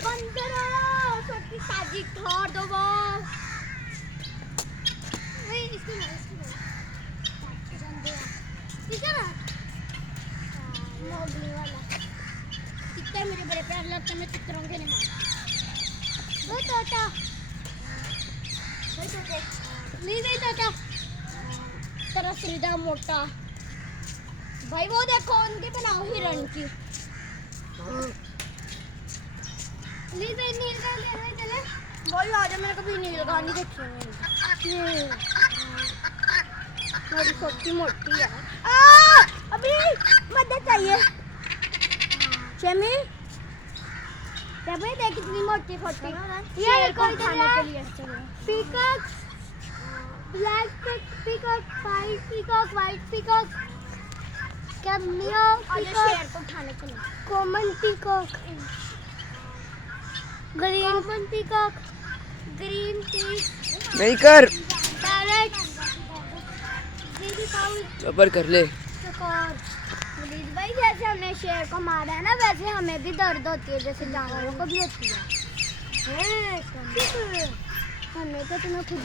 बंदर छोटी ताजी ठोर दो वो नहीं इसकी मोगली वाला कितना मेरे बड़े प्यार लगते हैं चित्रों के नहीं वो तोता नहीं नहीं तोता तेरा सीधा मोटा भाई वो देखो उनके बनाओ हिरण की नील भाई नील का ले चले बोल आजा मैंने कभी नील का नहीं देखी मेरी छोटी मोटी है अभी मदद चाहिए शमी देख कितनी मोटी छोटी ये कोई खाने के लिए peacock black peacock white peacock cameo peacock को खाने के लिए common peacock green peacock green peak नहीं कर पैरेट चपर कर ले भाई जैसे हमने शेर को मारा है ना वैसे हमें भी दर्द होती है जैसे जानवरों को भी होती है हमें तो तुम्हें खुद